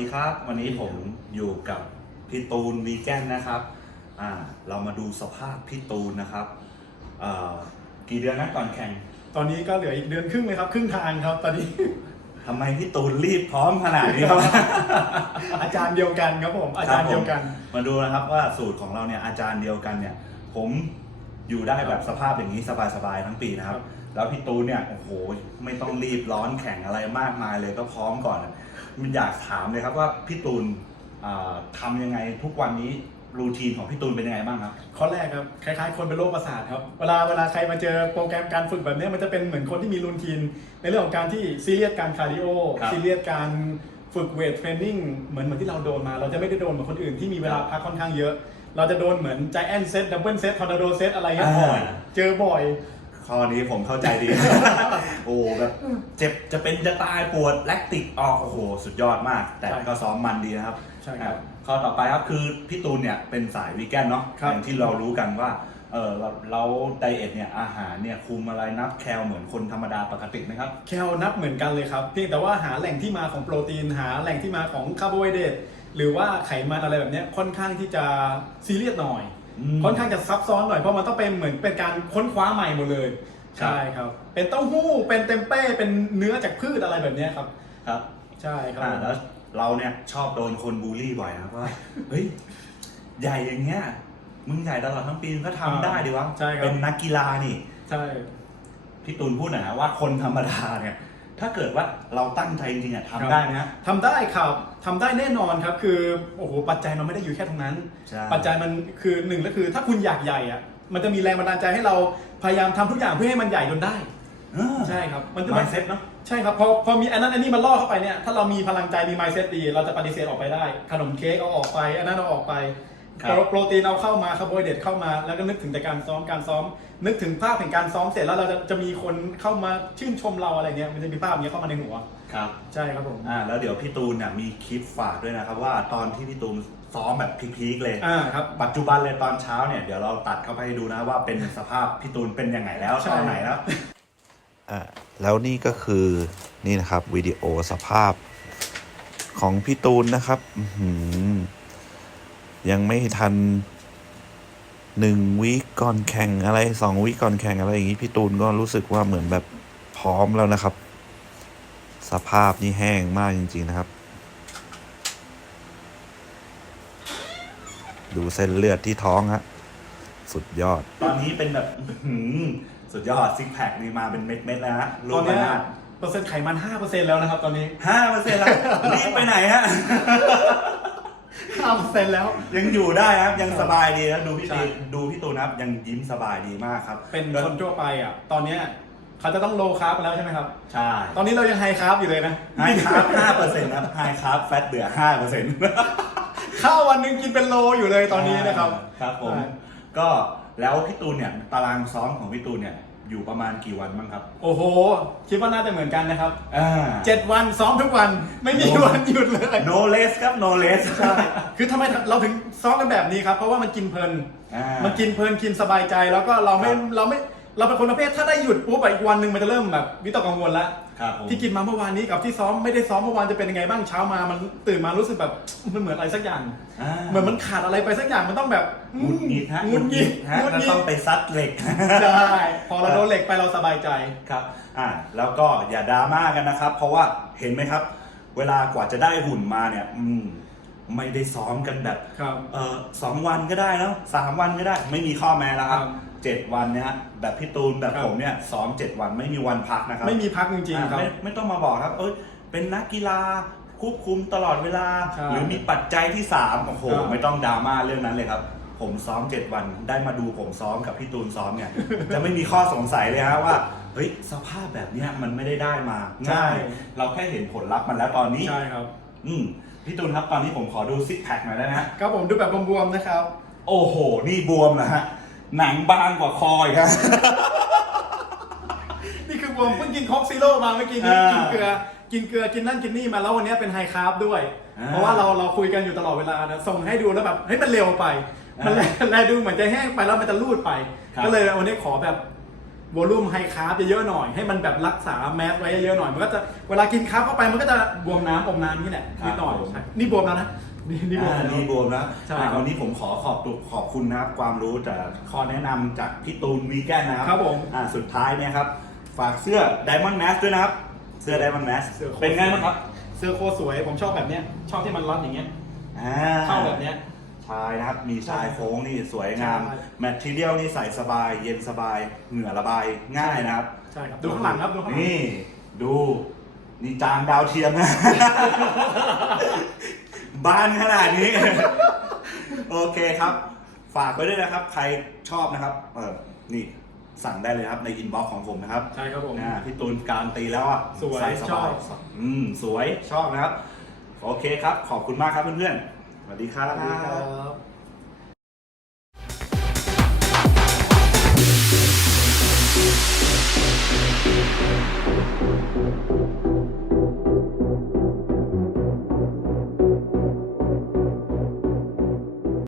ดีครับ วันนี้ผมอยู่กับพี่ตูนวีแกนนะครับอ่าเรามาดูสภาพพี่ตูนนะครับเอ่อกี่เดือนนะก่อนแข่งตอนนี้ก็เหลืออีกเดือนครึ่งเลยครับ ครึ่งทางครับตอนนี้ ทำไมพี่ตูนรีบพร้อมขนาดนี้ครับ อาจารย์เดียวกันครับผมอาจารย์เดียวกัน มาดูนะครับว่าสูตรของเราเนี่ยอาจารย์เดียวกันเนี่ย ผมอยู่ได้แบบสภาพอย่างนี้สบายๆทั้งปีนะครับ แล้วพี่ตูนเนี่ยโอ้โหไม่ต้องรีบร้อนแข่งอะไรมากมายเลยก็พร้อมก่อน มันอยากถามเลยครับว่าพี่ตูนอ่าทำยังไงทุกวันนี้รูทีนของพี่ตูนเป็นยังไงบ้างครับ ข้อแรกครับคล้ายๆ คนเป็นโรคประสาทครับ เวลาเวลาใครมาเจอโปรแกรมการฝึกแบบเนี้ยมันจะเป็นเหมือนคนที่มีรูทีน ในเรื่องของการที่ซีเรียสการคาร์ดิโอครับซีเรียสการฝึกเวทเทรนนิ่งเหมือนเหมือนที่เราโดนมา เราจะไม่ได้โดนเหมือนคนอื่นที่มีเวลาพักค่อนข้างเยอะ เราจะโดนเหมือน giant set double set tornado set อะไรเงี้ยบ่อยเจอบ่อย ข้อนี้ผมเข้าใจดี โอ้แบบเจ็บจะเป็นจะตายปวดแลคติกออกโอ้โห สุดยอดมาก แต่ใช่ก็ซ้อมมันดีนะครับใช่ครับอะข้อต่อไปครับคือพี่ตูนเนี่ยเป็นสายวีแกนเนาะครับอย่างที่เรารู้กันว่าเออเราเราไดเอทเนี่ยอาหารเนี่ยคุมอะไรนับแคลเหมือนคนธรรมดาปกติไหมครับแคลนับเหมือนกันเลยครับเพียงแต่ว่าหาแหล่งที่มาของโปรตีนหาแหล่งที่มาของคาร์โบไฮเดรตหรือว่าไขมันอะไรแบบเนี้ยค่อนข้างที่จะซีเรียสหน่อยอืม ค่อนข้างจะซับซ้อนหน่อยเพราะมันต้องเป็นเหมือนเป็นการค้นคว้าใหม่หมดเลย ครับ ใช่ครับ เป็นเต้าหู้เป็นเต็มเป้เป็นเนื้อจากพืชอะไรแบบเนี้ยครับ ครับใช่ครับอ่าแล้วเราเนี่ยชอบโดนคนบูลลี่บ่อยนะครับว่า เฮ้ย ใหญ่อย่างเงี้ย มึงใหญ่ตลอดทั้งปีมึงก็ทำได้ดิวะ ใช่ครับ เป็นนักกีฬานี่ ใช่ พี่ตูนพูดหน่อยนะว่าคนธรรมดาเนี่ย ถ้าเกิดว่าเราตั้งใจจริงๆอะครับทำได้ไหมฮะทำได้ครับทำได้แน่นอนครับ คือโอ้โหปัจจัยมันไม่ได้อยู่แค่ตรงนั้น ใช่ ปัจจัยมันคือหนึ่งก็คือ ถ้าคุณอยากใหญ่อะมันจะมีแรงบันดาลใจให้เราพยายามทำทุกอย่างเพื่อให้มันใหญ่จนได้ เออ ใช่ครับ มันจะมายเซ็ตเนาะใช่ครับ พอพอมีอันนั้นอันนี้มันล่อเข้าไปเนี่ย ถ้าเรามีพลังใจมีไมซ์เซตดี เราจะปฏิเสธออกไปได้ ขนมเค้กเอาออกไป อันนั้นเอาออกไป ครับโปรโปรตีนเอาเข้ามาคาร์โบไฮเดรตเข้ามาแล้วก็นึกถึงแต่การซ้อมการซ้อม นึกถึงภาพแห่งการซ้อมเสร็จแล้วเราจะจะมีคนเข้ามาชื่นชมเราอะไรเงี้ยมันจะมีภาพอย่างเงี้ยเข้ามาในหัวครับ ใช่ครับผม อ่าแล้วเดี๋ยวพี่ตูนเนี่ยมีคลิปฝากด้วยนะครับว่าตอนที่พี่ตูนซ้อมแบบพีคๆเลย อ่าครับ ปัจจุบันเลยตอนเช้าเนี่ยเดี๋ยวเราตัดเข้าไปให้ดูนะว่าเป็นสภาพพี่ตูนเป็นยังไงแล้วใช่ ตอนไหนแล้ว อ่าแล้วนี่ก็คือนี่นะครับวิดีโอสภาพของพี่ตูนนะครับอื้อหือ ยังไม่ทันหนึ่งวีคก่อนแข่งอะไรสองวีคก่อนแข่งอะไรอย่างนี้พี่ตูนก็รู้สึกว่าเหมือนแบบพร้อมแล้วนะครับ สภาพนี่แห้งมากจริง ๆ นะครับ ดูเส้นเลือดที่ท้องฮะสุดยอด ตอนนี้เป็นแบบอื้อหือสุดยอดซิกแพคนี่มาเป็นเม็ดๆแล้วฮะตอนเนี้ยนาดเปอร์เซ็นต์ไขมัน5%แล้วนะครับตอนนี้ ห้าเปอร์เซ็นต์แล้วรีบไปไหนฮะ 5%แล้ว ยังอยู่ได้ครับยังสบายดีนะดูพี่ใช่ตูนดูพี่ตูนนะครับยังยิ้มสบายดีมากครับเป็นคนทั่วไปอะ ตอนเนี้ยเขาจะต้องโลคาร์บแล้วใช่ไหมครับ ใช่ตอนนี้เรายังไฮคาร์บอยู่เลยนะไฮคาร์บห้าเปอร์เซ็นต์ครับไฮคาร์บแฟตเหลือห้าเปอร์เซ็นต์ ข้าววันหนึ่งกินเป็นโลอยู่เลยตอนนี้นะครับ ครับผม ใช่ ก็แล้วพี่ตูนเนี่ยตารางซ้อมของพี่ตูนเนี่ย อยู่ประมาณกี่วันบ้างครับ โอ้โห คิดว่าน่าจะเหมือนกันนะครับอ่า เจ็ดวันซ้อมทุกวันไม่มีโอ้ วันหยุดเลย no less ครับ no less ใช่ คือทำไมเราถึงซ้อมกันแบบนี้ครับ เพราะว่ามันกินเพลิน อ่า มันกินเพลินกินสบายใจแล้วก็เราไม่ครับ เราไม่เราเป็นคนประเภทถ้าได้หยุดปุ๊บอะอีกวันหนึ่งมันจะเริ่มแบบวิตกกังวลละ ครับผม ที่กินมาเมื่อวานนี้กับที่ซ้อมไม่ได้ซ้อมเมื่อวานจะเป็นยังไงบ้างเช้ามามันตื่นมารู้สึกแบบมันเหมือนอะไรสักอย่าง อ่า เหมือนมันขาดอะไรไปสักอย่างมันต้องแบบหงุดหงิดฮะหงุดหงิดฮะหงุดแล้วหงิต้อดงไปซัดเหล็ก ใช่พอเราโดนเหล็กไปเราสบายใจ ครับ อ่า แล้วก็อย่าดราม่ากันนะครับ เพราะว่าเห็นไหมครับ เวลากว่าจะได้หุ่นมาเนี่ย อืม ไม่ได้ซ้อมกันแบบ ครับ เออสองวันก็ได้แล้วสามวันก็ได้ ไม่มีข้อแม้แล้วครับ ครับ เจ็ดวันเนี่ยฮะแบบพี่ตูนแบบครับผมเนี่ยซ้อมเจ็ดวันไม่มีวันพักนะครับไม่มีพักจริงอ่าๆครับ ไม่ไม่ต้องมาบอกครับ เอ้ยเป็นนักกีฬาควบคุมตลอดเวลาใช่หรือมีปัจจัยที่สามโอ้โหครับไม่ต้องดราม่าเรื่องนั้นเลยครับผมซ้อมเจ็ดวันได้มาดูผมซ้อมกับพี่ตูนซ้อมเนี่ยจะไม่มีข้อสงสัยเลยฮะว่าเฮ้ยสภาพแบบเนี้ยมันไม่ได้ได้มาใช่ง่ายเราแค่เห็นผลลัพธ์มันแล้วตอนนี้ใช่ครับ อืมพี่ตูนครับตอนนี้ผมขอดูซิกแพคหน่อยได้ไหมฮะครับผมดูแบบบวมๆนะครับ โอ้โห นี่บวมนะฮะ หนังบางกว่าคออีกครับ นี่คือบวมเพิ่งกินคอกซีโร่มาเมื่อกี้นี้อ่ากินเกลือ กินเกลือกินนั่นกินนี่มาแล้ววันนี้เป็นไฮคาร์บด้วย อ่าเพราะว่าเราเราคุยกันอยู่ตลอดเวลานะส่งให้ดูแล้วแบบเฮ้ยมันเร็วไป มันแลแลดูเหมือนจะแห้งไปแล้วมันจะรูดไป ครับก็เลยวันนี้ขอแบบวอลลุ่มไฮคาร์บเยอะๆหน่อยให้มันแบบรักษาแมสไว้เยอะๆหน่อยมันก็จะเวลากินคาร์บเข้าไปมันก็จะบวมน้ำอมน้ำนี่แหละนิดหน่อยครับผม ใช่นี่บวมแล้วนะ นี่นี่บวมอ่าแล้ว นี่บวมนะใช่อ่าครับวันนี้ผมขอขอบตุขอบคุณนะครับ ความรู้จากข้อแนะนำจากพี่ตูนวีแกนนะครับ ครับผม อ่าสุดท้ายเนี่ยครับ ฝากเสื้อ Diamond Mask ด้วยนะครับ เสื้อ Diamond Mask เสื้อโค้ท เป็นไงบ้างครับเสื้อโคตรสวย ผมชอบแบบเนี้ย ชอบที่มันรัดอย่างเงี้ยอ่าเข้าแบบเนี้ย ชายนะครับ มีชายโค้งนี่สวยงาม ใช่ แมททีเรียลนี่ใส่สบาย เย็นสบาย เหงื่อระบายง่ายนะครับ ใช่ครับ ดูข้างหลังครับ ดูข้างหลัง นี่ ดู นี่จานดาวเทียมนะ บ้านขนาดนี้ โอเคครับ ฝากไว้ด้วยนะครับ ใครชอบนะครับ เออนี่สั่งได้เลยครับในอินบ็อกซ์ของผมนะครับใช่ครับผมอ่าพี่ตูนการนตีแล้วอะสวยใส่สชอาบยอืมสวยชอบนะครับ โอเคครับ ขอบคุณมากครับเพื่อนๆสวัสดีครับสวัสดีครับ